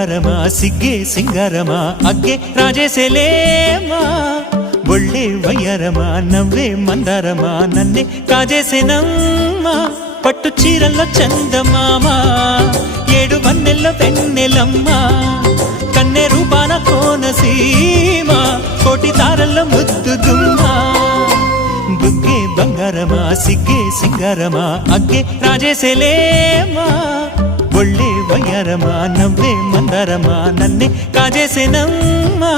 బంగారమా సిగ్గే సింగారమా అగ్గే రాజేసేలేమా ఒళ్ళే వయ్యారమా నవ్వే మందారమా నన్నే కాజేసేనమ్మా పట్టు చీరల్లో చందమామా ఏడు వన్నెల్లో వెన్నెలమ్మా కన్నె రూపాన కోనసీమ కోటి తారల్లో ముద్దుదుమ్మా బుగ్గే బంగారమా సిగ్గే సింగారమా అగ్గే రాజేసేలేమా ఒళ్ళే వయ్యారమా నవ్వే మందారమా నన్నే కాజేసేనమ్మా